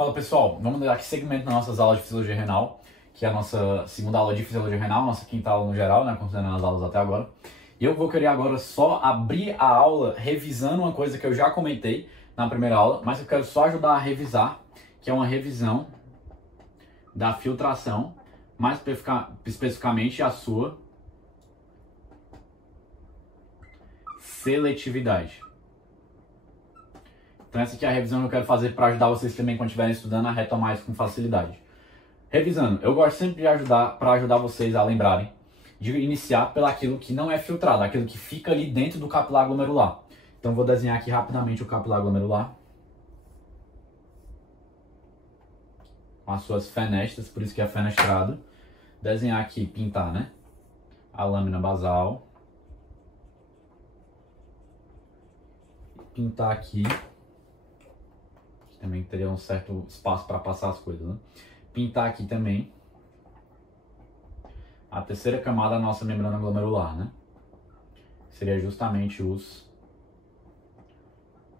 Fala pessoal, vamos dar aqui segmento nas nossas aulas de fisiologia renal, que é a nossa segunda aula de fisiologia renal, nossa quinta aula no geral, né, considerando as aulas até agora. E eu vou querer agora só abrir a aula revisando uma coisa que eu já comentei na primeira aula, mas eu quero só ajudar a revisar, que é uma revisão da filtração, mais especificamente a sua seletividade. Então essa aqui é a revisão que eu quero fazer para ajudar vocês também quando estiverem estudando a retomar isso com facilidade. Revisando, eu gosto sempre de ajudar vocês a lembrarem de iniciar pelo aquilo que não é filtrado, aquilo que fica ali dentro do capilar glomerular. Então vou desenhar aqui rapidamente o capilar glomerular com as suas fenestras, por isso que é fenestrado. Desenhar aqui, pintar, né? A lâmina basal. Pintar aqui. Também teria um certo espaço para passar as coisas, né? Pintar aqui também a terceira camada da nossa membrana glomerular, né? Seria justamente os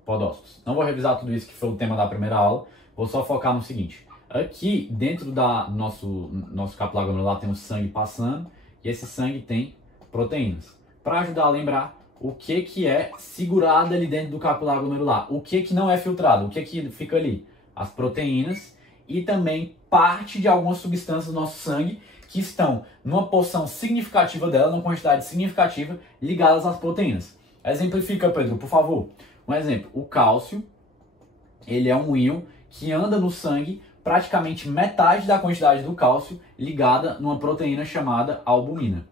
podócitos. Não vou revisar tudo isso que foi o tema da primeira aula, vou só focar no seguinte. Aqui dentro da nosso capilar glomerular tem o sangue passando e esse sangue tem proteínas. Para ajudar a lembrar o que é segurado ali dentro do capilar glomerular, o que não é filtrado, o que fica ali? As proteínas e também parte de algumas substâncias do nosso sangue que estão numa porção significativa dela, numa quantidade significativa, ligadas às proteínas. Exemplifica, Pedro, por favor. Um exemplo, o cálcio, ele é um íon que anda no sangue, praticamente metade da quantidade do cálcio ligada numa proteína chamada albumina.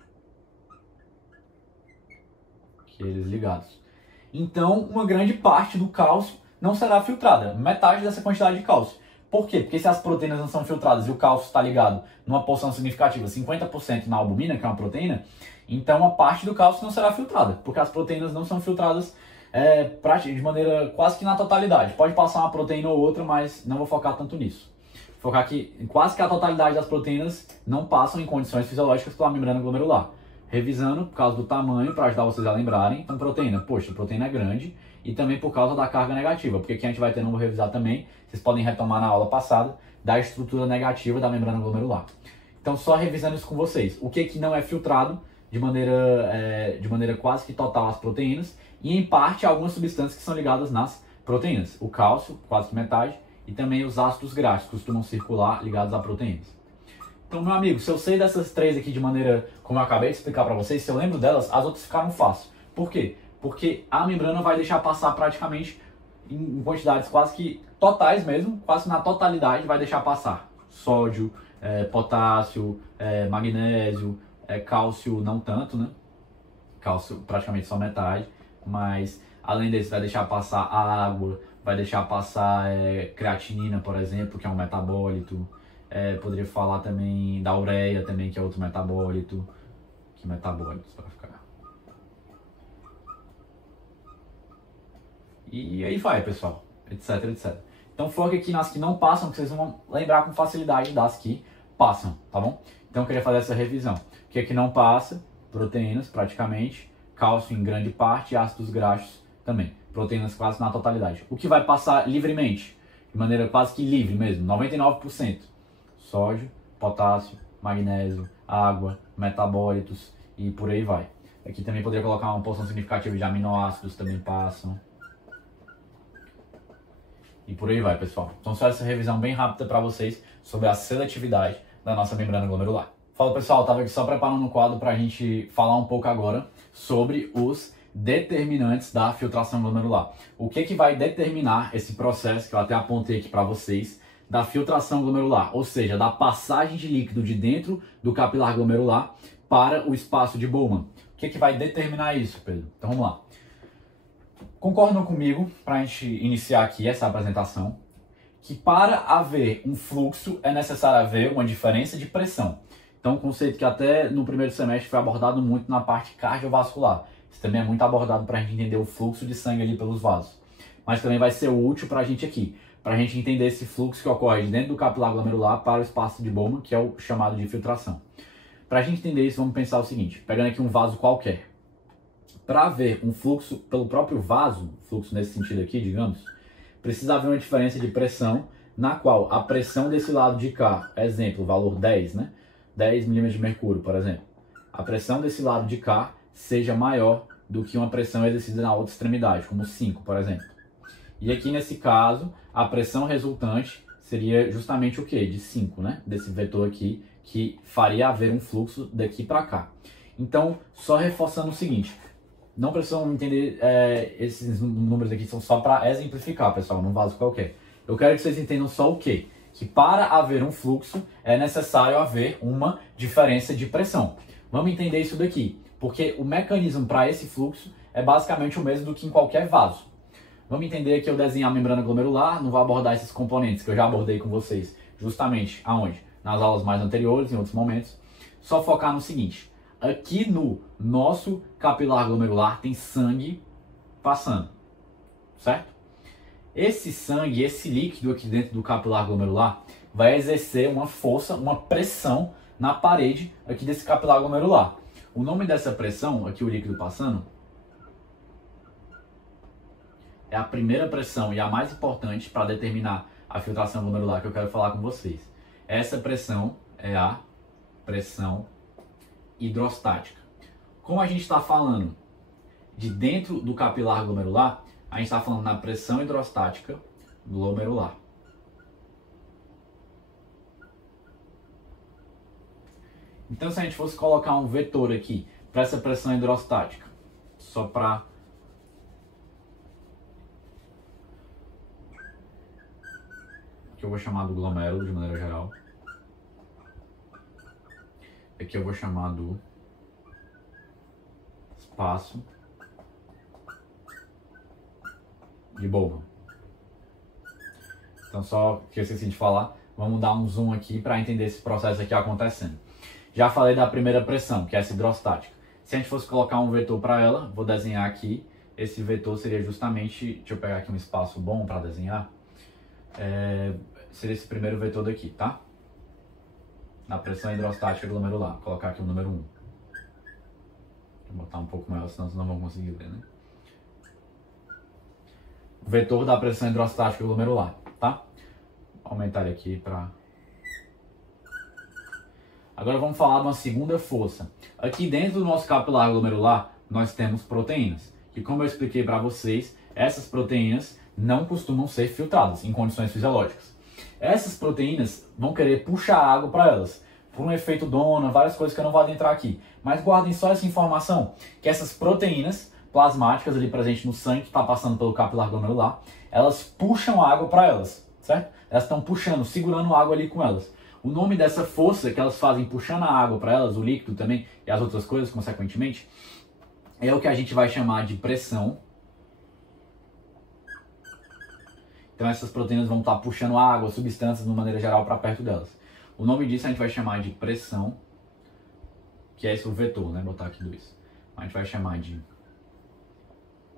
Eles ligados. Então, uma grande parte do cálcio não será filtrada, metade dessa quantidade de cálcio. Por quê? Porque se as proteínas não são filtradas e o cálcio está ligado numa porção significativa, 50% na albumina, que é uma proteína, então uma parte do cálcio não será filtrada, porque as proteínas não são filtradas de maneira quase que na totalidade. Pode passar uma proteína ou outra, mas não vou focar tanto nisso. Vou focar que quase que a totalidade das proteínas não passam em condições fisiológicas pela membrana glomerular. Revisando, por causa do tamanho, para ajudar vocês a lembrarem. Então, proteína, poxa, a proteína é grande. E também por causa da carga negativa, porque aqui a gente vai ter, não vou revisar também, vocês podem retomar na aula passada, da estrutura negativa da membrana glomerular. Então, só revisando isso com vocês. O que não é filtrado de maneira quase que total as proteínas, e em parte algumas substâncias que são ligadas nas proteínas. O cálcio, quase que metade, e também os ácidos graxos, costumam circular ligados a proteínas. Então, meu amigo, se eu sei dessas três aqui de maneira como eu acabei de explicar para vocês, se eu lembro delas, as outras ficaram fáceis. Por quê? Porque a membrana vai deixar passar praticamente em quantidades quase que totais mesmo, quase na totalidade vai deixar passar. Sódio, potássio, magnésio, cálcio não tanto, né? Cálcio praticamente só metade, mas além desse vai deixar passar a água, vai deixar passar creatinina, por exemplo, que é um metabólito. Poderia falar também da ureia, também, que é outro metabólito. Que metabólitos para ficar. E aí vai, pessoal, etc, etc. Então foca aqui nas que não passam, que vocês vão lembrar com facilidade das que passam, tá bom? Então eu queria fazer essa revisão. O que é que não passa? Proteínas, praticamente. Cálcio em grande parte e ácidos graxos também. Proteínas quase na totalidade. O que vai passar livremente? De maneira quase que livre mesmo, 99%. Sódio, potássio, magnésio, água, metabólitos e por aí vai. Aqui também poderia colocar uma porção significativa de aminoácidos, também passam. E por aí vai, pessoal. Então só essa revisão bem rápida para vocês sobre a seletividade da nossa membrana glomerular. Fala, pessoal, estava aqui só preparando um quadro para a gente falar um pouco agora sobre os determinantes da filtração glomerular. O que vai determinar esse processo, que eu até apontei aqui para vocês, da filtração glomerular, ou seja, da passagem de líquido de dentro do capilar glomerular para o espaço de Bowman. O que vai determinar isso, Pedro? Então vamos lá. Concordam comigo, para a gente iniciar aqui essa apresentação, que para haver um fluxo é necessário haver uma diferença de pressão. Então, um conceito que até no primeiro semestre foi abordado muito na parte cardiovascular. Isso também é muito abordado para a gente entender o fluxo de sangue ali pelos vasos. Mas também vai ser útil para a gente aqui, para a gente entender esse fluxo que ocorre de dentro do capilar glomerular para o espaço de Bowman, que é o chamado de filtração. Para a gente entender isso, vamos pensar o seguinte, pegando aqui um vaso qualquer. Para haver um fluxo pelo próprio vaso, fluxo nesse sentido aqui, digamos, precisa haver uma diferença de pressão na qual a pressão desse lado de cá, exemplo, valor 10, né? 10 milímetros de mercúrio, por exemplo. A pressão desse lado de cá seja maior do que uma pressão exercida na outra extremidade, como 5, por exemplo. E aqui nesse caso, a pressão resultante seria justamente o quê? De 5, né? Desse vetor aqui, que faria haver um fluxo daqui para cá. Então, só reforçando o seguinte, não precisam entender, esses números aqui são só para exemplificar, pessoal, num vaso qualquer. Eu quero que vocês entendam só o quê? Que para haver um fluxo, é necessário haver uma diferença de pressão. Vamos entender isso daqui, porque o mecanismo para esse fluxo é basicamente o mesmo do que em qualquer vaso. Vamos entender que eu desenhar a membrana glomerular, não vou abordar esses componentes que eu já abordei com vocês, justamente aonde? Nas aulas mais anteriores, em outros momentos. Só focar no seguinte, aqui no nosso capilar glomerular tem sangue passando, certo? Esse sangue, esse líquido aqui dentro do capilar glomerular vai exercer uma força, uma pressão na parede aqui desse capilar glomerular. O nome dessa pressão, aqui o líquido passando, é a primeira pressão e a mais importante para determinar a filtração glomerular que eu quero falar com vocês. Essa pressão é a pressão hidrostática. Como a gente está falando de dentro do capilar glomerular, a gente está falando na pressão hidrostática glomerular. Então, se a gente fosse colocar um vetor aqui para essa pressão hidrostática, só para que eu vou chamar do glomérulo de maneira geral. Aqui eu vou chamar do espaço de Bowman. Então, só que eu esqueci de falar, vamos dar um zoom aqui para entender esse processo aqui acontecendo. Já falei da primeira pressão, que é essa hidrostática. Se a gente fosse colocar um vetor para ela, vou desenhar aqui. Esse vetor seria justamente, deixa eu pegar aqui um espaço bom para desenhar. Seria esse primeiro vetor daqui, tá? Na pressão hidrostática glomerular. Vou colocar aqui o número 1. Vou botar um pouco maior, senão vocês não vão conseguir ver, né? Vetor da pressão hidrostática glomerular, tá? Vou aumentar ele aqui para... Agora vamos falar de uma segunda força. Aqui dentro do nosso capilar glomerular, nós temos proteínas. E como eu expliquei para vocês, essas proteínas não costumam ser filtradas em condições fisiológicas. Essas proteínas vão querer puxar água para elas, por um efeito Dona, várias coisas que eu não vou adentrar aqui. Mas guardem só essa informação, que essas proteínas plasmáticas ali presentes no sangue, que está passando pelo capilar glomerular, elas puxam água para elas, certo? Elas estão puxando, segurando água ali com elas. O nome dessa força que elas fazem puxando a água para elas, o líquido também, e as outras coisas, consequentemente, é o que a gente vai chamar de pressão. Então essas proteínas vão estar puxando água, substâncias de uma maneira geral para perto delas. O nome disso a gente vai chamar de pressão, que é esse o vetor, né? Vou botar aqui 2. A gente vai chamar de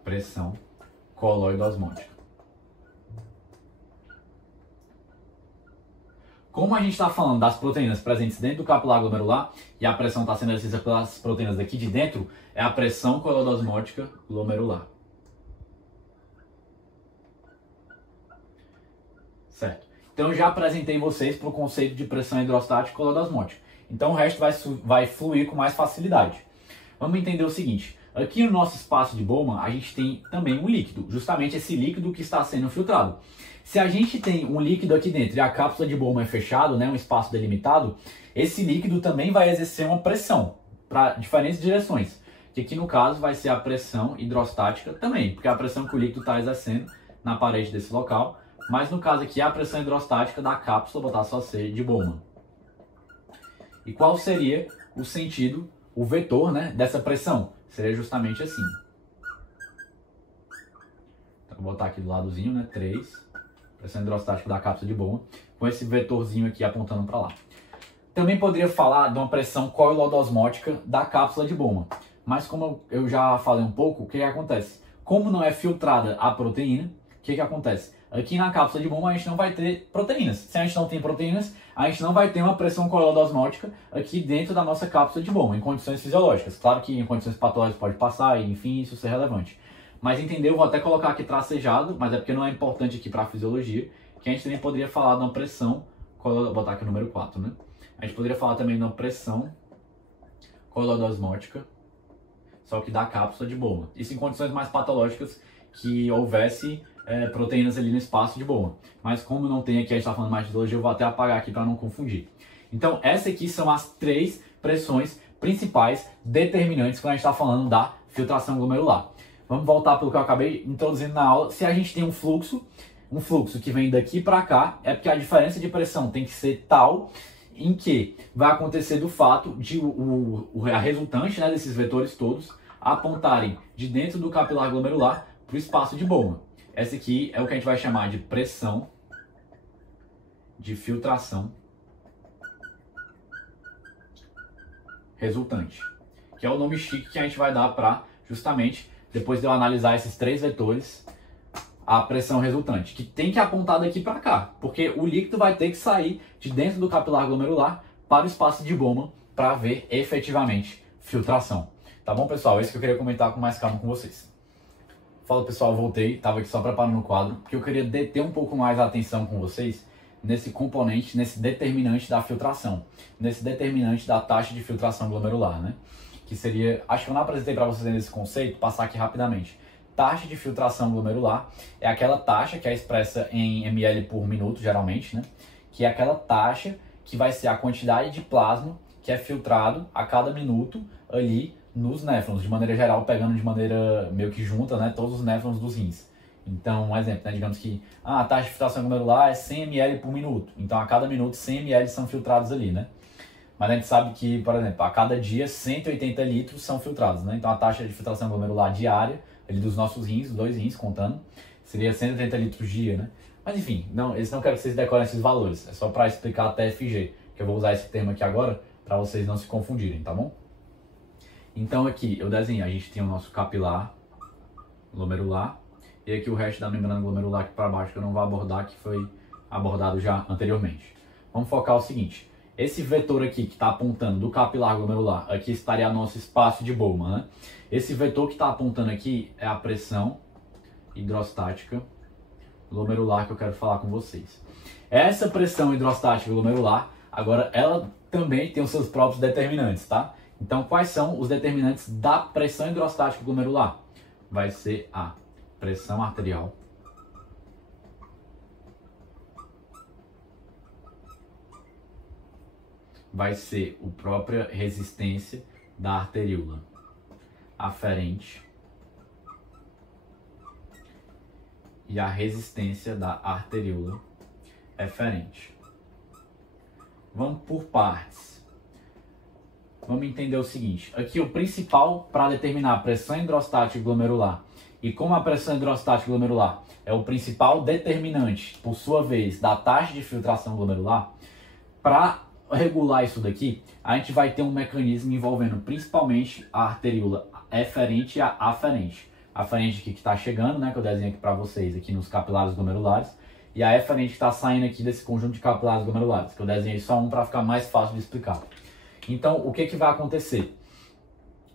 pressão coloide-osmótica. Como a gente está falando das proteínas presentes dentro do capilar glomerular e a pressão está sendo exercida pelas proteínas daqui de dentro, é a pressão coloide-osmótica glomerular. Certo? Então eu já apresentei vocês para o conceito de pressão hidrostática coloide-osmótica. Então o resto vai fluir com mais facilidade. Vamos entender o seguinte. Aqui no nosso espaço de Bowman, a gente tem também um líquido, justamente esse líquido que está sendo filtrado. Se a gente tem um líquido aqui dentro e a cápsula de Bowman é fechado, né, um espaço delimitado, esse líquido também vai exercer uma pressão para diferentes direções. Que aqui no caso vai ser a pressão hidrostática também, porque é a pressão que o líquido está exercendo na parede desse local. Mas no caso aqui é a pressão hidrostática da cápsula, botar só C, de Bowman. E qual seria o sentido, o vetor, né, dessa pressão? Seria justamente assim. Então vou botar aqui do ladozinho, né, 3, pressão hidrostática da cápsula de Bowman, com esse vetorzinho aqui apontando para lá. Também poderia falar de uma pressão coloide-osmótica da cápsula de Bowman. Mas como eu já falei um pouco, o que acontece? Como não é filtrada a proteína, o que acontece? Aqui na cápsula de Bowman a gente não vai ter proteínas. Se a gente não tem proteínas, a gente não vai ter uma pressão coloide-osmótica aqui dentro da nossa cápsula de Bowman, em condições fisiológicas. Claro que em condições patológicas pode passar e, enfim, isso ser relevante. Mas entendeu? Vou até colocar aqui tracejado, mas é porque não é importante aqui para a fisiologia. que a gente também poderia falar de uma pressão, vou botar aqui o número 4, né? A gente poderia falar também de uma pressão colodosmótica, só que da cápsula de Bowman. Isso em condições mais patológicas, que houvesse proteínas ali no espaço de Bowman. Mas como não tem aqui, a gente está falando mais de histologia, eu vou até apagar aqui para não confundir. Então, essas aqui são as 3 pressões principais determinantes quando a gente está falando da filtração glomerular. Vamos voltar pelo que eu acabei introduzindo na aula. Se a gente tem um fluxo que vem daqui para cá, é porque a diferença de pressão tem que ser tal em que vai acontecer do fato de a resultante, né, desses vetores todos apontarem de dentro do capilar glomerular para o espaço de Bowman. Essa aqui é o que a gente vai chamar de pressão de filtração resultante, que é o nome chique que a gente vai dar para, justamente, depois de eu analisar esses 3 vetores, a pressão resultante, que tem que apontar daqui para cá, porque o líquido vai ter que sair de dentro do capilar glomerular para o espaço de Bowman para haver efetivamente filtração. Tá bom, pessoal? É isso que eu queria comentar com mais calma com vocês. Fala, pessoal, voltei, estava aqui só preparando o quadro, porque eu queria deter um pouco mais a atenção com vocês nesse componente, nesse determinante da filtração, nesse determinante da taxa de filtração glomerular, né? Que seria, acho que eu não apresentei para vocês esse conceito, passar aqui rapidamente. Taxa de filtração glomerular é aquela taxa que é expressa em ml por minuto, geralmente, né? Que é aquela taxa que vai ser a quantidade de plasma que é filtrado a cada minuto ali nos néfrons, de maneira geral, pegando de maneira meio que junta, né? Todos os néfrons dos rins. Então, um exemplo, né? Digamos que a taxa de filtração glomerular é 100 ml por minuto. Então, a cada minuto, 100 ml são filtrados ali, né? Mas a gente sabe que, por exemplo, a cada dia, 180 litros são filtrados, né? Então, a taxa de filtração glomerular diária, ali dos nossos rins, os 2 rins, contando, seria 180 litros dia, né? Mas, enfim, eles não querem que vocês decorem esses valores. É só para explicar a TFG, que eu vou usar esse termo aqui agora, para vocês não se confundirem, tá bom? Então, aqui, eu desenho. A gente tem o nosso capilar glomerular, e aqui o resto da membrana glomerular aqui para baixo que eu não vou abordar, que foi abordado já anteriormente. Vamos focar o seguinte, esse vetor aqui que está apontando do capilar glomerular, aqui estaria nosso espaço de Bowman, né? Esse vetor que está apontando aqui é a pressão hidrostática glomerular que eu quero falar com vocês. Essa pressão hidrostática glomerular, agora ela também tem os seus próprios determinantes, tá? Então quais são os determinantes da pressão hidrostática glomerular? Vai ser a pressão arterial, vai ser a própria resistência da arteríola aferente e a resistência da arteríola eferente. Vamos por partes. Vamos entender o seguinte, aqui o principal para determinar a pressão hidrostática glomerular. E como a pressão hidrostática glomerular é o principal determinante, por sua vez, da taxa de filtração glomerular, para regular isso daqui, a gente vai ter um mecanismo envolvendo principalmente a arteríola eferente e a aferente. A aferente aqui que está chegando, né, que eu desenho aqui para vocês, aqui nos capilares glomerulares, e a eferente que está saindo aqui desse conjunto de capilares glomerulares, que eu desenhei só um para ficar mais fácil de explicar. Então, o que vai acontecer?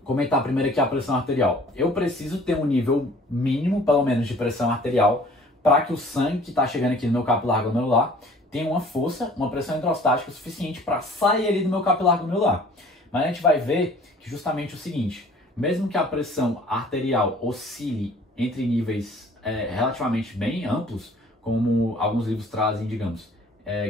Comentar primeiro aqui a pressão arterial. Eu preciso ter um nível mínimo, pelo menos, de pressão arterial para que o sangue que está chegando aqui no meu capilar glomerular tenha uma força, uma pressão hidrostática suficiente para sair ali do meu capilar glomerular. Mas a gente vai ver que justamente o seguinte, mesmo que a pressão arterial oscile entre níveis relativamente bem amplos, como alguns livros trazem, digamos,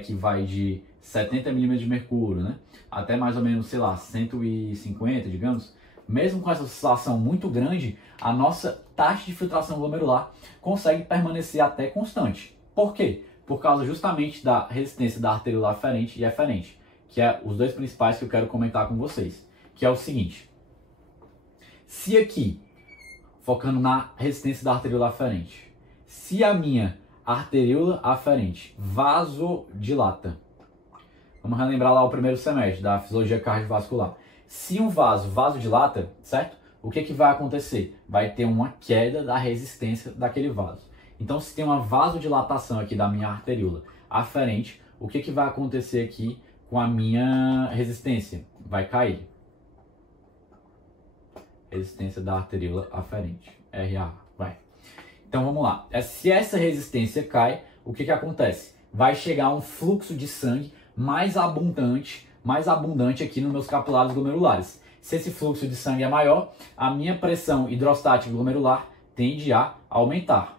que vai de 70 milímetros de mercúrio, né, até mais ou menos, sei lá, 150, digamos, mesmo com essa oscilação muito grande, a nossa taxa de filtração glomerular consegue permanecer até constante. Por quê? Por causa justamente da resistência da arteríola aferente e eferente, que é os 2 principais que eu quero comentar com vocês, que é o seguinte. Se aqui, focando na resistência da arteríola aferente, se a minha arteríola aferente vasodilata, vamos relembrar lá o primeiro semestre da fisiologia cardiovascular. Se um vaso vasodilata, certo? O que vai acontecer? Vai ter uma queda da resistência daquele vaso. Então, se tem uma vasodilatação aqui da minha arteríola aferente, o que vai acontecer aqui com a minha resistência? Vai cair. Resistência da arteríola aferente. RA, vai. Então, vamos lá. Se essa resistência cai, o que acontece? Vai chegar um fluxo de sangue mais abundante aqui nos meus capilares glomerulares. Se esse fluxo de sangue é maior, a minha pressão hidrostática glomerular tende a aumentar.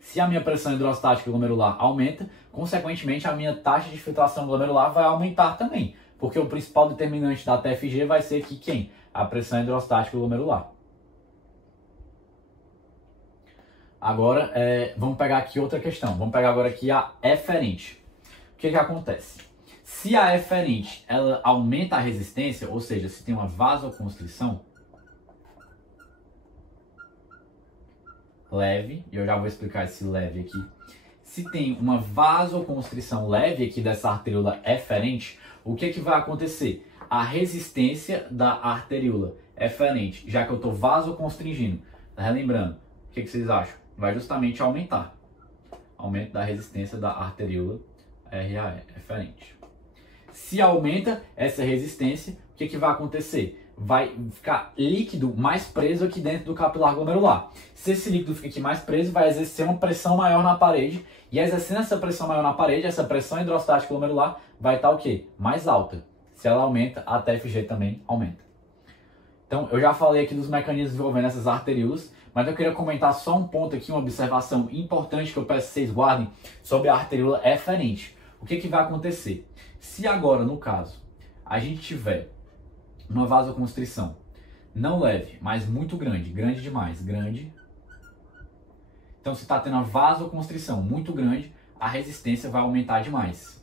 Se a minha pressão hidrostática glomerular aumenta, consequentemente a minha taxa de filtração glomerular vai aumentar também, porque o principal determinante da TFG vai ser aqui quem? A pressão hidrostática glomerular. Agora, vamos pegar aqui outra questão. Vamos pegar agora aqui a eferente. O que acontece? Se a eferente ela aumenta a resistência, ou seja, se tem uma vasoconstrição leve, e eu já vou explicar esse leve aqui. Se tem uma vasoconstrição leve aqui dessa arteríola eferente, o que vai acontecer? A resistência da arteríola eferente, já que eu estou vasoconstringindo, relembrando, o que vocês acham? Vai justamente aumentar. Aumento da resistência da arteríola RAE, eferente. Se aumenta essa resistência, o que vai acontecer? Vai ficar líquido mais preso aqui dentro do capilar glomerular. Se esse líquido fica aqui mais preso, vai exercer uma pressão maior na parede. E exercendo essa pressão maior na parede, essa pressão hidrostática glomerular vai estar o quê? Mais alta. Se ela aumenta, a TFG também aumenta. Então, eu já falei aqui dos mecanismos envolvendo essas arteríolas, mas eu queria comentar só um ponto aqui, uma observação importante que eu peço que vocês guardem sobre a arteríola eferente. O que vai acontecer? Se agora, no caso, a gente tiver uma vasoconstrição não leve, mas muito grande, grande demais, grande. Então, se está tendo uma vasoconstrição muito grande, a resistência vai aumentar demais.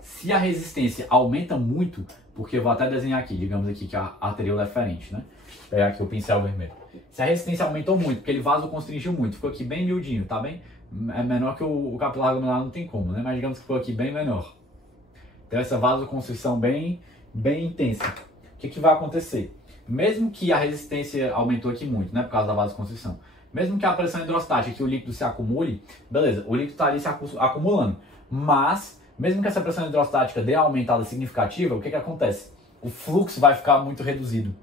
Se a resistência aumenta muito, porque eu vou até desenhar aqui, digamos aqui que a arteríola eferente, né? Vou pegar aqui o pincel vermelho. Se a resistência aumentou muito, porque ele vasoconstringiu muito, ficou aqui bem miudinho, tá bem? É menor que o capilar glomerular, não tem como, né? Mas digamos que ficou aqui bem menor. Então essa vasoconstrição bem intensa. O que vai acontecer? Mesmo que a resistência aumentou aqui muito, né? Por causa da vasoconstrição. Mesmo que a pressão hidrostática, que o líquido se acumule, beleza, o líquido está ali se acumulando. Mas, mesmo que essa pressão hidrostática dê uma aumentada significativa, o que acontece? O fluxo vai ficar muito reduzido.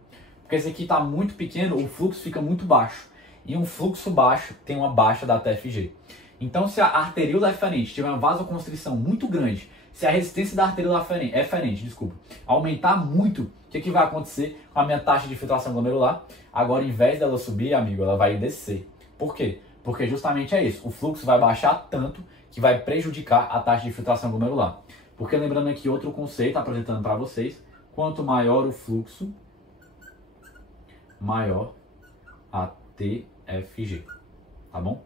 Porque esse aqui está muito pequeno, o fluxo fica muito baixo. E um fluxo baixo tem uma baixa da TFG. Então, se a arteríola eferente tiver uma vasoconstrição muito grande, se a resistência da arteríola eferente, aumentar muito, o que vai acontecer com a minha taxa de filtração glomerular? Agora, em vez dela subir, amigo, ela vai descer. Por quê? Porque justamente é isso. O fluxo vai baixar tanto que vai prejudicar a taxa de filtração glomerular. Porque, lembrando aqui outro conceito, apresentando para vocês, quanto maior o fluxo, maior a TFG. Tá bom?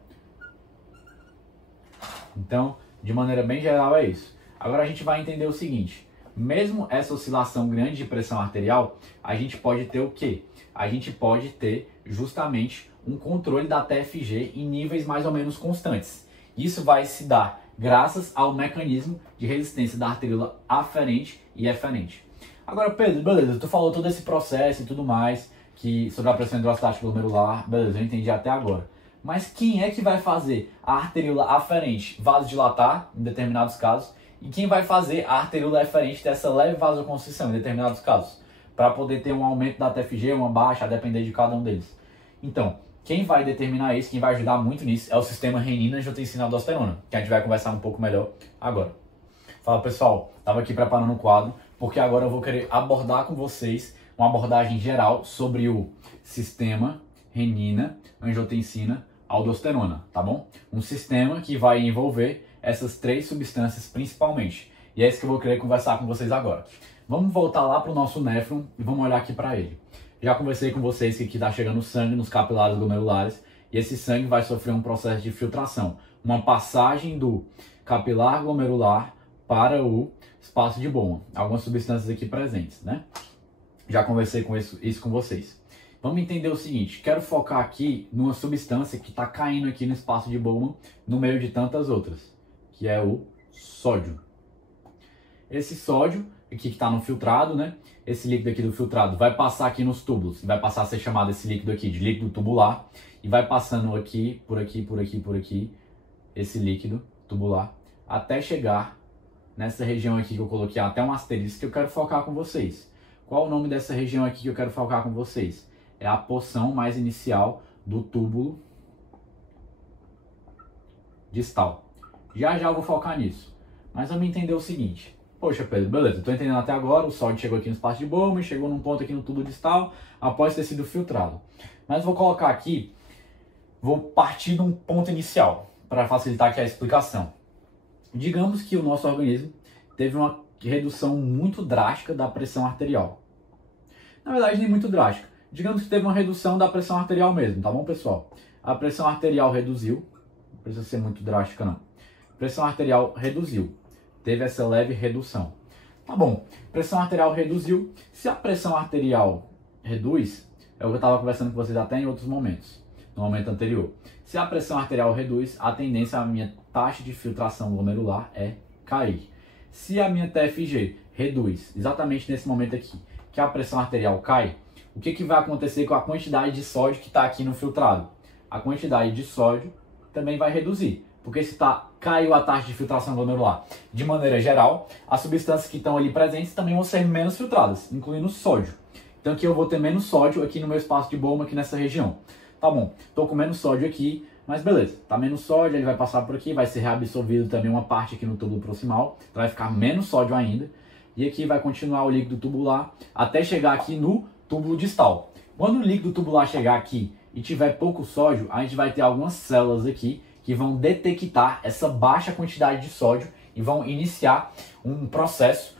Então, de maneira bem geral é isso. Agora a gente vai entender o seguinte, mesmo essa oscilação grande de pressão arterial, a gente pode ter o quê? A gente pode ter justamente um controle da TFG em níveis mais ou menos constantes. Isso vai se dar graças ao mecanismo de resistência da arteríola aferente e eferente. Agora, Pedro, beleza, tu falou todo esse processo e tudo mais, sobre a pressão hidrostática glomerular, beleza, eu entendi até agora. Mas quem é que vai fazer a arteríola aferente vasodilatar, em determinados casos, e quem vai fazer a arteríola eferente ter essa leve vasoconstrição, em determinados casos, para poder ter um aumento da TFG, uma baixa, a depender de cada um deles? Então, quem vai determinar isso, quem vai ajudar muito nisso, é o sistema renina-angiotensina-aldosterona, que a gente vai conversar um pouco melhor agora. Fala pessoal, estava aqui preparando um quadro, porque agora eu vou querer abordar com vocês uma abordagem geral sobre o sistema renina-angiotensina-aldosterona, tá bom? Um sistema que vai envolver essas três substâncias principalmente. E é isso que eu vou querer conversar com vocês agora. Vamos voltar lá para o nosso néfron e vamos olhar aqui para ele. Já conversei com vocês que aqui está chegando sangue nos capilares glomerulares e esse sangue vai sofrer um processo de filtração. Uma passagem do capilar glomerular para o espaço de Bowman. Algumas substâncias aqui presentes, né? Já conversei com isso com vocês. Vamos entender o seguinte, quero focar aqui numa substância que está caindo aqui no espaço de Bowman, no meio de tantas outras, que é o sódio. Esse sódio, aqui que está no filtrado, né? Esse líquido aqui do filtrado vai passar aqui nos túbulos, vai passar a ser chamado esse líquido aqui de líquido tubular, e vai passando aqui, por aqui, por aqui, por aqui, esse líquido tubular, até chegar nessa região aqui que eu coloquei até um asterisco que eu quero focar com vocês. Qual o nome dessa região aqui que eu quero focar com vocês? É a porção mais inicial do túbulo distal. Já já eu vou focar nisso. Mas vamos entender o seguinte. Poxa, Pedro, beleza, estou entendendo até agora, o sódio chegou aqui no espaço de Bowman, chegou num ponto aqui no tubo distal, após ter sido filtrado. Mas vou colocar aqui, vou partir de um ponto inicial, para facilitar aqui a explicação. Digamos que o nosso organismo teve uma redução muito drástica da pressão arterial. Na verdade, nem muito drástica. Digamos que teve uma redução da pressão arterial mesmo, tá bom, pessoal? A pressão arterial reduziu, não precisa ser muito drástica, não. A pressão arterial reduziu. Teve essa leve redução. Tá bom, pressão arterial reduziu. Se a pressão arterial reduz, é o que eu estava conversando com vocês até em outros momentos, no momento anterior. Se a pressão arterial reduz, a tendência à minha taxa de filtração glomerular é cair. Se a minha TFG reduz, exatamente nesse momento aqui, que a pressão arterial cai, o que vai acontecer com a quantidade de sódio que está aqui no filtrado? A quantidade de sódio também vai reduzir. Porque se caiu a taxa de filtração glomerular, de maneira geral, as substâncias que estão ali presentes também vão ser menos filtradas, incluindo o sódio. Então aqui eu vou ter menos sódio aqui no meu espaço de Bowman, aqui nessa região. Tá bom, estou com menos sódio aqui, mas beleza. Tá menos sódio, ele vai passar por aqui, vai ser reabsorvido também uma parte aqui no túbulo proximal, então vai ficar menos sódio ainda. E aqui vai continuar o líquido tubular até chegar aqui no túbulo distal. Quando o líquido tubular chegar aqui e tiver pouco sódio, a gente vai ter algumas células aqui que vão detectar essa baixa quantidade de sódio e vão iniciar um processo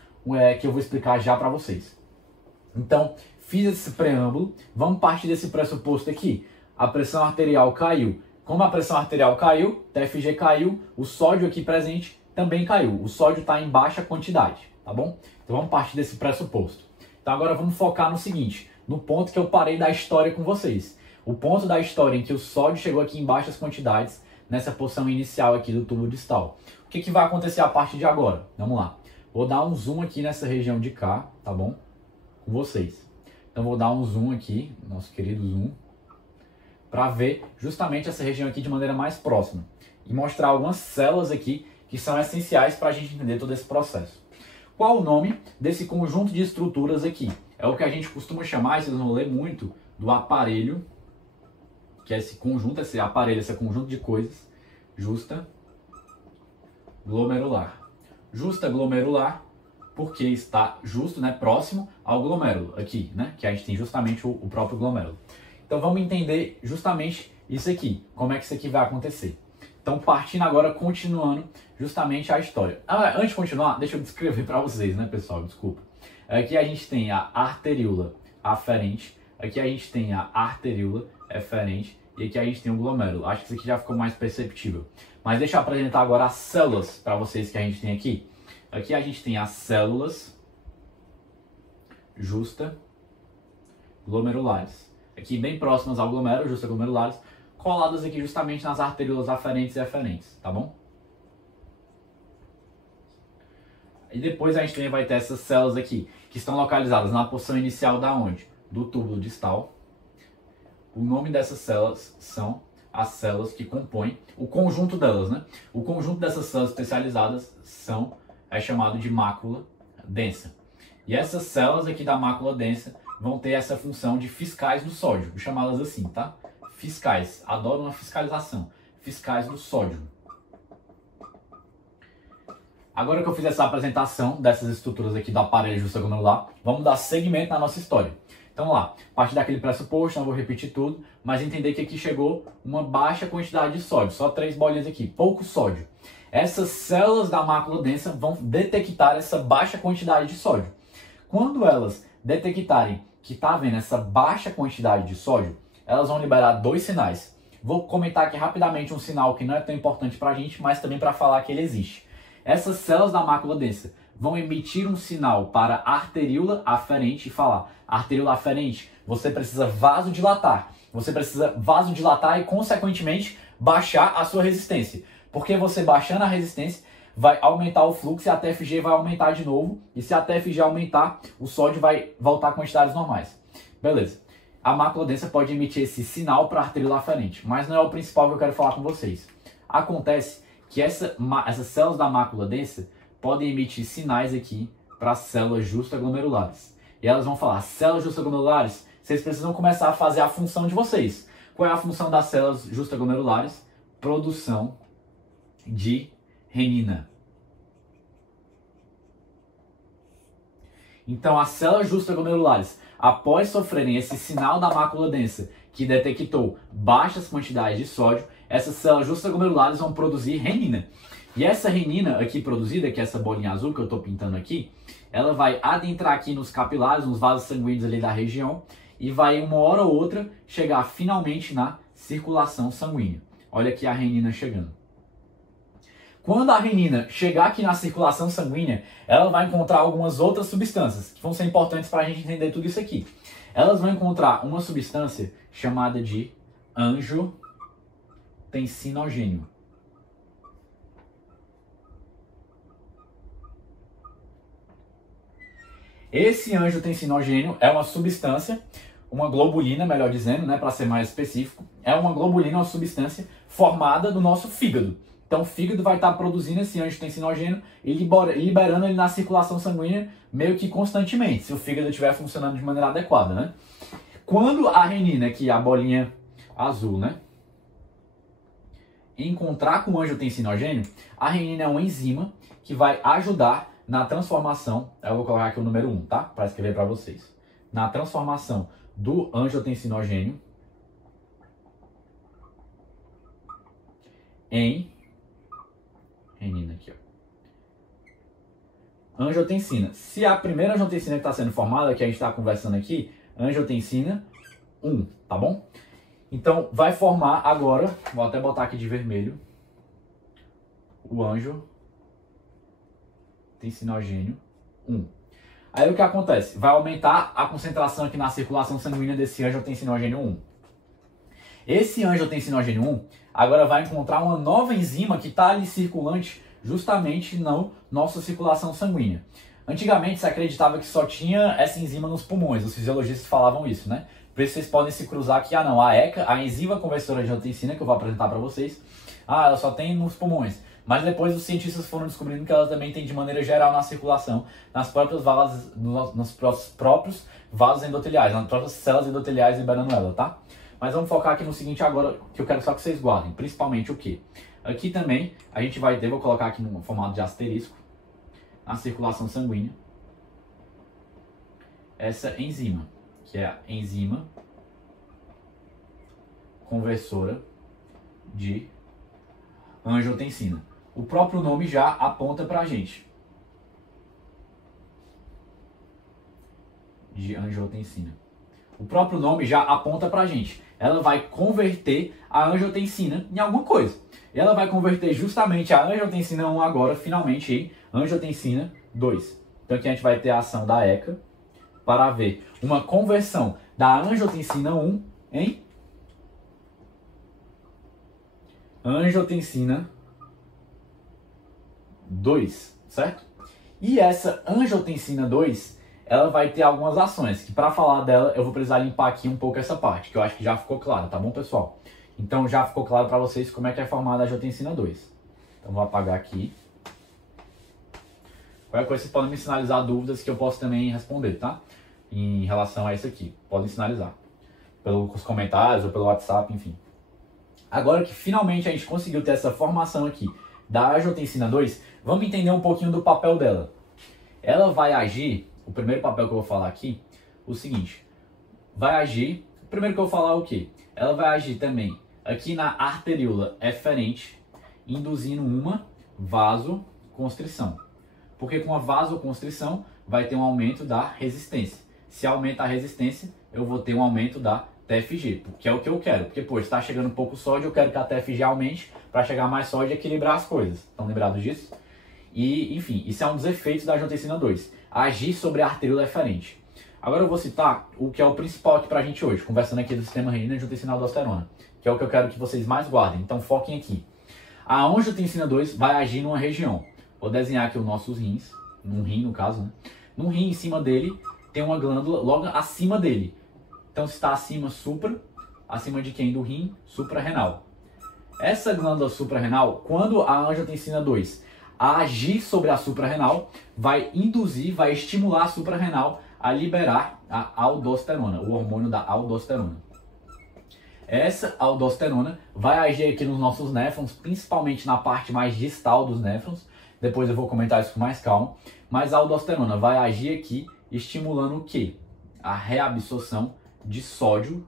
que eu vou explicar já para vocês. Então, fiz esse preâmbulo, vamos partir desse pressuposto aqui. A pressão arterial caiu. Como a pressão arterial caiu, TFG caiu, o sódio aqui presente também caiu. O sódio está em baixa quantidade, tá bom? Então vamos partir desse pressuposto. Então agora vamos focar no seguinte, no ponto que eu parei da história com vocês. O ponto da história em que o sódio chegou aqui em baixas quantidades, nessa porção inicial aqui do tubo distal. O que vai acontecer a partir de agora? Vamos lá. Vou dar um zoom aqui nessa região de cá, tá bom? Com vocês. Então vou dar um zoom aqui, nosso querido zoom, para ver justamente essa região aqui de maneira mais próxima. E mostrar algumas células aqui que são essenciais para a gente entender todo esse processo. Qual o nome desse conjunto de estruturas aqui? É o que a gente costuma chamar, vocês vão ler muito, do aparelho, que é esse conjunto, esse aparelho, esse conjunto de coisas, justa glomerular. Justa glomerular, porque está justo, né, próximo ao glomérulo, aqui, né, que a gente tem justamente o próprio glomérulo. Então vamos entender justamente isso aqui, como é que isso aqui vai acontecer. Então partindo agora, continuando justamente a história. Antes de continuar, deixa eu descrever para vocês, né, pessoal, desculpa. Aqui a gente tem a arteríola aferente, aqui a gente tem a arteríola eferente e aqui a gente tem o glomérulo. Acho que isso aqui já ficou mais perceptível. Mas deixa eu apresentar agora as células para vocês que a gente tem aqui. Aqui a gente tem as células justa glomerulares. Aqui bem próximas ao glomérulo, justa glomerulares, coladas aqui justamente nas arteríolas aferentes e eferentes, tá bom? E depois a gente também vai ter essas células aqui, que estão localizadas na porção inicial da onde? Do túbulo distal. O nome dessas células são as células que compõem o conjunto delas, né? O conjunto dessas células especializadas é chamado de mácula densa. E essas células aqui da mácula densa vão ter essa função de fiscais do sódio, vou chamá-las assim, tá? Fiscais, adoram uma fiscalização, fiscais do sódio. Agora que eu fiz essa apresentação dessas estruturas aqui do aparelho justaglomerular, vamos dar seguimento na nossa história. Então vamos lá, a partir daquele pressuposto, não vou repetir tudo, mas entender que aqui chegou uma baixa quantidade de sódio, só 3 bolinhas aqui, pouco sódio. Essas células da mácula densa vão detectar essa baixa quantidade de sódio. Quando elas detectarem que está havendo essa baixa quantidade de sódio, elas vão liberar 2 sinais. Vou comentar aqui rapidamente um sinal que não é tão importante para a gente, mas também para falar que ele existe. Essas células da mácula densa vão emitir um sinal para a arteríola aferente e falar: arteríola aferente, você precisa vasodilatar. Você precisa vasodilatar e, consequentemente, baixar a sua resistência. Porque você baixando a resistência vai aumentar o fluxo e a TFG vai aumentar de novo. E se a TFG aumentar, o sódio vai voltar a quantidades normais. Beleza. A mácula densa pode emitir esse sinal para a arteríola aferente, mas não é o principal que eu quero falar com vocês. Acontece que essas células da mácula densa podem emitir sinais aqui para as células justaglomerulares. E elas vão falar: células justaglomerulares, vocês precisam começar a fazer a função de vocês. Qual é a função das células justaglomerulares? Produção de renina. Então, as células justaglomerulares, após sofrerem esse sinal da mácula densa, que detectou baixas quantidades de sódio, essas células justaglomerulares vão produzir renina. E essa renina aqui produzida, que é essa bolinha azul que eu estou pintando aqui, ela vai adentrar aqui nos capilares, nos vasos sanguíneos ali da região, e vai, uma hora ou outra, chegar finalmente na circulação sanguínea. Olha aqui a renina chegando. Quando a renina chegar aqui na circulação sanguínea, ela vai encontrar algumas outras substâncias que vão ser importantes para a gente entender tudo isso aqui. Elas vão encontrar uma substância chamada de angiotensinogênio. Esse angiotensinogênio é uma substância, uma globulina, melhor dizendo, né, para ser mais específico. É uma globulina, uma substância formada do nosso fígado. Então o fígado vai estar produzindo esse angiotensinogênio e liberando ele na circulação sanguínea meio que constantemente, se o fígado estiver funcionando de maneira adequada, né? Quando a renina, que é a bolinha azul, né, encontrar com o angiotensinogênio, a renina é uma enzima que vai ajudar na transformação, eu vou colocar aqui o número 1, tá? Para escrever para vocês. Na transformação do angiotensinogênio em renina aqui, ó. Angiotensina. Se a primeira angiotensina que está sendo formada, que a gente está conversando aqui, angiotensina 1, tá bom? Então, vai formar agora, vou até botar aqui de vermelho, o angiotensinogênio 1. Aí o que acontece? Vai aumentar a concentração aqui na circulação sanguínea desse angiotensinogênio 1. Esse angiotensinogênio 1 agora vai encontrar uma nova enzima que está ali circulante justamente na nossa circulação sanguínea. Antigamente se acreditava que só tinha essa enzima nos pulmões, os fisiologistas falavam isso, né? Por isso vocês podem se cruzar aqui, não, a ECA, a enzima conversora de angiotensina, que eu vou apresentar para vocês, ela só tem nos pulmões. Mas depois os cientistas foram descobrindo que ela também tem de maneira geral na circulação, nos próprios vasos endoteliais, nas próprias células endoteliais liberando ela, tá? Mas vamos focar aqui no seguinte agora, que eu quero só que vocês guardem, principalmente o quê? Aqui também a gente vai ter, vou colocar aqui no formato de asterisco, na circulação sanguínea, essa enzima, que é a enzima conversora de angiotensina. O próprio nome já aponta pra gente. De angiotensina. O próprio nome já aponta pra gente. Ela vai converter a angiotensina em alguma coisa. E ela vai converter justamente a angiotensina 1 agora, finalmente, em angiotensina 2. Então aqui a gente vai ter a ação da ECA para ver uma conversão da angiotensina 1 em angiotensina 2, certo? E essa angiotensina 2, ela vai ter algumas ações, que para falar dela eu vou precisar limpar aqui um pouco essa parte, que eu acho que já ficou claro, tá bom, pessoal? Então já ficou claro para vocês como é que é formada a angiotensina 2. Então vou apagar aqui. Qualquer coisa vocês podem me sinalizar dúvidas que eu posso também responder, tá? Em relação a isso aqui, podem sinalizar. Pelos comentários ou pelo WhatsApp, enfim. Agora que finalmente a gente conseguiu ter essa formação aqui da angiotensina 2, vamos entender um pouquinho do papel dela. Ela vai agir, o primeiro papel que eu vou falar aqui, o seguinte, vai agir, primeiro que eu vou falar o quê? Ela vai agir também aqui na arteríola eferente, induzindo uma vasoconstrição. Porque com a vasoconstrição vai ter um aumento da resistência. Se aumenta a resistência, eu vou ter um aumento da TFG, que é o que eu quero. Porque, pô, está chegando pouco sódio, eu quero que a TFG aumente para chegar mais sódio e equilibrar as coisas. Estão lembrados disso? E, enfim, isso é um dos efeitos da angiotensina 2. Agir sobre a arteríola eferente. Agora eu vou citar o que é o principal aqui pra gente hoje, conversando aqui do sistema renina-angiotensina-aldosterona, que é o que eu quero que vocês mais guardem. Então foquem aqui. A angiotensina 2 vai agir numa região. Vou desenhar aqui os nossos rins, num rim no caso, né? Num rim em cima dele tem uma glândula logo acima dele. Então se está acima acima de quem? Do rim suprarrenal. Essa glândula suprarrenal, quando a angiotensina 2 agir sobre a suprarrenal, vai induzir, vai estimular a suprarrenal a liberar a aldosterona, o hormônio da aldosterona. essa aldosterona vai agir aqui nos nossos néfrons, principalmente na parte mais distal dos néfrons. Depois eu vou comentar isso com mais calma. Mas a aldosterona vai agir aqui estimulando o quê? A reabsorção de sódio,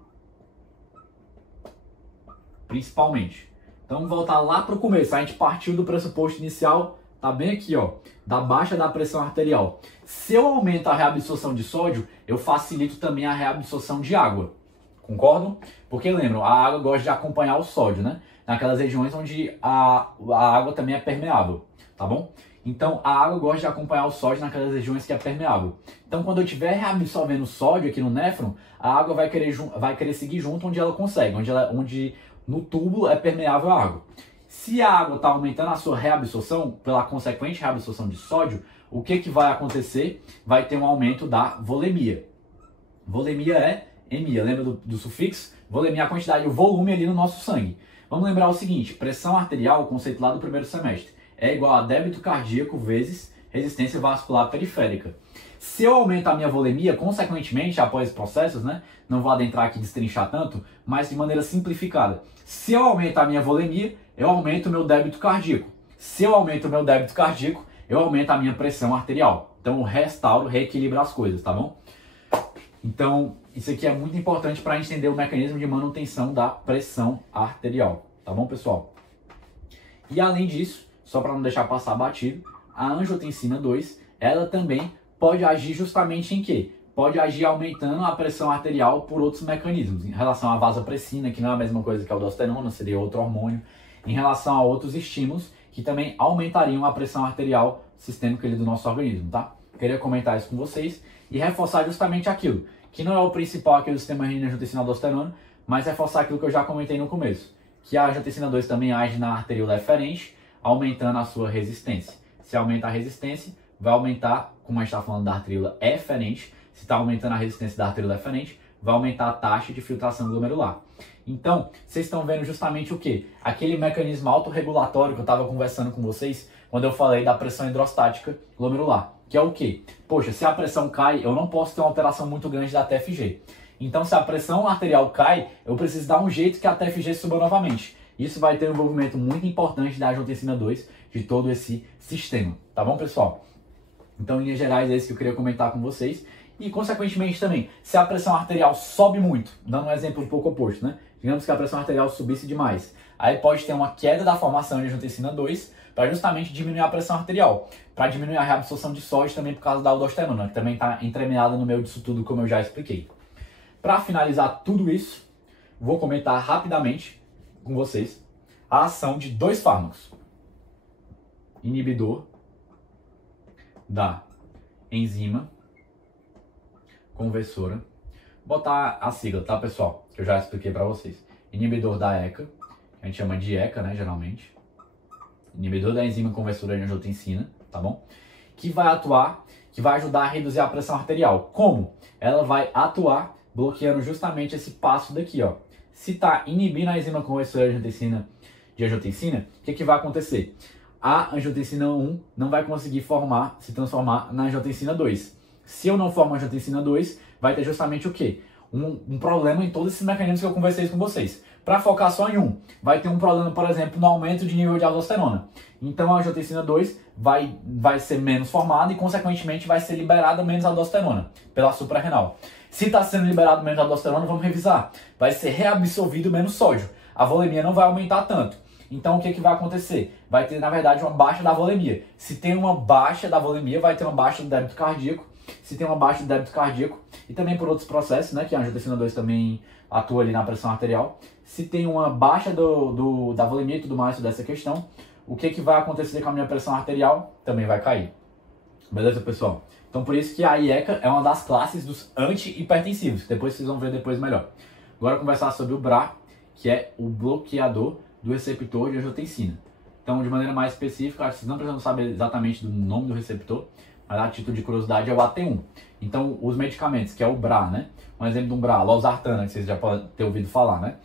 principalmente. Então vamos voltar lá para o começo. A gente partiu do pressuposto inicial, tá bem aqui, ó, da baixa da pressão arterial. Se eu aumento a reabsorção de sódio, eu facilito também a reabsorção de água. Concordam? Porque lembram, a água gosta de acompanhar o sódio, né? Naquelas regiões onde a água também é permeável, tá bom? Então a água gosta de acompanhar o sódio naquelas regiões que é permeável. Então quando eu estiver reabsorvendo sódio aqui no néfron, a água vai querer seguir junto onde ela consegue, onde no tubo é permeável a água. Se a água está aumentando a sua reabsorção, pela consequente reabsorção de sódio, o que vai acontecer? Vai ter um aumento da volemia. Volemia é emia, lembra do sufixo? Volemia é a quantidade, o volume ali no nosso sangue. Vamos lembrar o seguinte, pressão arterial, o conceito lá do primeiro semestre, é igual a débito cardíaco vezes resistência vascular periférica. Se eu aumento a minha volemia, consequentemente, após processos, né, não vou adentrar aqui e destrinchar tanto, mas de maneira simplificada, se eu aumento a minha volemia, eu aumento o meu débito cardíaco. Se eu aumento o meu débito cardíaco, eu aumento a minha pressão arterial. Então eu restauro, reequilibro as coisas, tá bom? Então, isso aqui é muito importante para entender o mecanismo de manutenção da pressão arterial, tá bom, pessoal? E além disso, só para não deixar passar batido, a angiotensina 2, ela também pode agir justamente em quê? Pode agir aumentando a pressão arterial por outros mecanismos, em relação à vasopressina, que não é a mesma coisa que a aldosterona, seria outro hormônio, em relação a outros estímulos que também aumentariam a pressão arterial sistêmica ali do nosso organismo, tá? Queria comentar isso com vocês e reforçar justamente aquilo, que não é o principal aqui do sistema renina-angiotensina-aldosterona, mas reforçar aquilo que eu já comentei no começo, que a angiotensina 2 também age na arteríola eferente, aumentando a sua resistência. Se aumenta a resistência, vai aumentar, como a gente está falando da arteríola eferente, se está aumentando a resistência da arteríola eferente, vai aumentar a taxa de filtração glomerular. Então, vocês estão vendo justamente o quê? Aquele mecanismo autorregulatório que eu estava conversando com vocês quando eu falei da pressão hidrostática glomerular, que é o quê? Poxa, se a pressão cai, eu não posso ter uma alteração muito grande da TFG. Então, se a pressão arterial cai, eu preciso dar um jeito que a TFG suba novamente. Isso vai ter um envolvimento muito importante da angiotensina 2, de todo esse sistema. Tá bom, pessoal? Então, em linhas gerais, é isso que eu queria comentar com vocês. E, consequentemente, também, se a pressão arterial sobe muito, dando um exemplo um pouco oposto, né? Digamos que a pressão arterial subisse demais. Aí pode ter uma queda da formação de angiotensina 2 para justamente diminuir a pressão arterial, para diminuir a reabsorção de sódio também por causa da aldosterona, que também está entremeada no meio disso tudo, como eu já expliquei. Para finalizar tudo isso, vou comentar rapidamente com vocês a ação de dois fármacos. Inibidor da enzima conversora. Vou botar a sigla, tá, pessoal? Que eu já expliquei para vocês. Inibidor da ECA, que a gente chama de ECA, né, geralmente. Inibidor da enzima conversora de angiotensina, tá bom? Que vai atuar, que vai ajudar a reduzir a pressão arterial. Como? Ela vai atuar bloqueando justamente esse passo daqui, ó. Se está inibindo a enzima conversora de angiotensina, o que vai acontecer? A angiotensina 1 não vai conseguir se transformar na angiotensina 2. Se eu não formo a angiotensina 2, vai ter justamente o quê? Um problema em todos esses mecanismos que eu conversei com vocês. Para focar só em um, vai ter um problema, por exemplo, no aumento de nível de aldosterona. Então a angiotensina 2 vai ser menos formada e, consequentemente, vai ser liberada menos aldosterona pela suprarrenal. Se está sendo liberado menos aldosterona, vamos revisar. Vai ser reabsorvido menos sódio. A volemia não vai aumentar tanto. Então o que vai acontecer? Vai ter, na verdade, uma baixa da volemia. Se tem uma baixa da volemia, vai ter uma baixa do débito cardíaco. Se tem uma baixa do débito cardíaco, e também por outros processos, né, que a angiotensina 2 também atua ali na pressão arterial. Se tem uma baixa da volemia e tudo mais dessa questão, o que vai acontecer com a minha pressão arterial? Também vai cair. Beleza, pessoal? Então por isso que a IECA é uma das classes dos antihipertensivos, que depois vocês vão ver depois melhor. Agora conversar sobre o BRA, que é o bloqueador do receptor de angiotensina. Então, de maneira mais específica, vocês não precisam saber exatamente do nome do receptor, mas a título de curiosidade é o AT1. Então, os medicamentos, que é o BRA, né? Um exemplo de um BRA, losartana, que vocês já podem ter ouvido falar, né?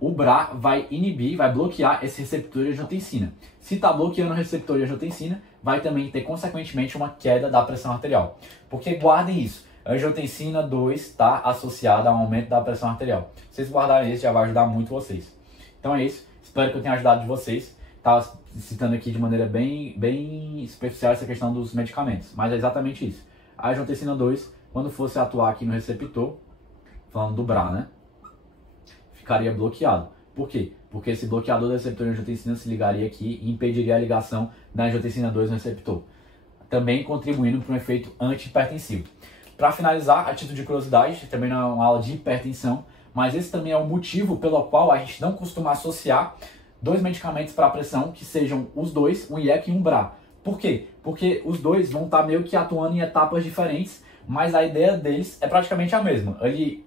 O BRA vai inibir, vai bloquear esse receptor de angiotensina. Se está bloqueando o receptor de angiotensina, vai também ter, consequentemente, uma queda da pressão arterial. Porque guardem isso, Angiotensina 2 está associada ao aumento da pressão arterial. Se vocês guardarem isso, já vai ajudar muito vocês. Então é isso. Espero que eu tenha ajudado vocês. Estava citando aqui de maneira bem superficial essa questão dos medicamentos. Mas é exatamente isso. A angiotensina 2, quando fosse atuar aqui no receptor, falando do BRA, né? Ficaria bloqueado. Por quê? Porque esse bloqueador do receptor de angiotensina se ligaria aqui e impediria a ligação da angiotensina 2 no receptor, também contribuindo para um efeito antihipertensivo. Para finalizar, a título de curiosidade, também não é uma aula de hipertensão, mas esse também é o motivo pelo qual a gente não costuma associar dois medicamentos para pressão que sejam os dois, um IECA e um BRA. Por quê? Porque os dois vão estar meio que atuando em etapas diferentes, mas a ideia deles é praticamente a mesma. Ele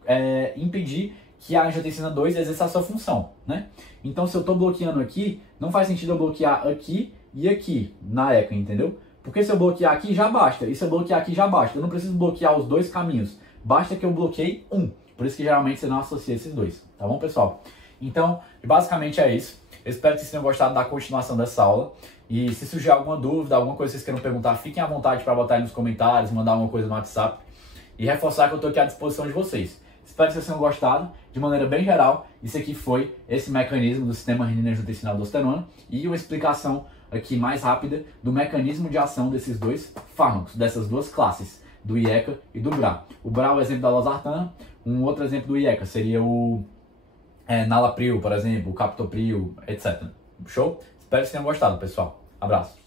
impedir que a angiotensina 2 exerça a sua função, né? Então, se eu estou bloqueando aqui, não faz sentido eu bloquear aqui e aqui na ECA, entendeu? Porque se eu bloquear aqui, já basta. E se eu bloquear aqui, já basta. Eu não preciso bloquear os dois caminhos. Basta que eu bloqueie um. Por isso que geralmente você não associa esses dois. Tá bom, pessoal? Então, basicamente é isso. Eu espero que vocês tenham gostado da continuação dessa aula. E se surgir alguma dúvida, alguma coisa que vocês queiram perguntar, fiquem à vontade para botar aí nos comentários, mandar alguma coisa no WhatsApp. E reforçar que eu estou aqui à disposição de vocês. Espero que vocês tenham gostado. De maneira bem geral, isso aqui foi esse mecanismo do sistema renina-angiotensina-aldosterona e uma explicação aqui mais rápida do mecanismo de ação desses dois fármacos, dessas duas classes, do IECA e do BRA. O BRA é o exemplo da losartana, um outro exemplo do IECA seria o nalapril, por exemplo, o captopril, etc. Show? Espero que vocês tenham gostado, pessoal. Abraço.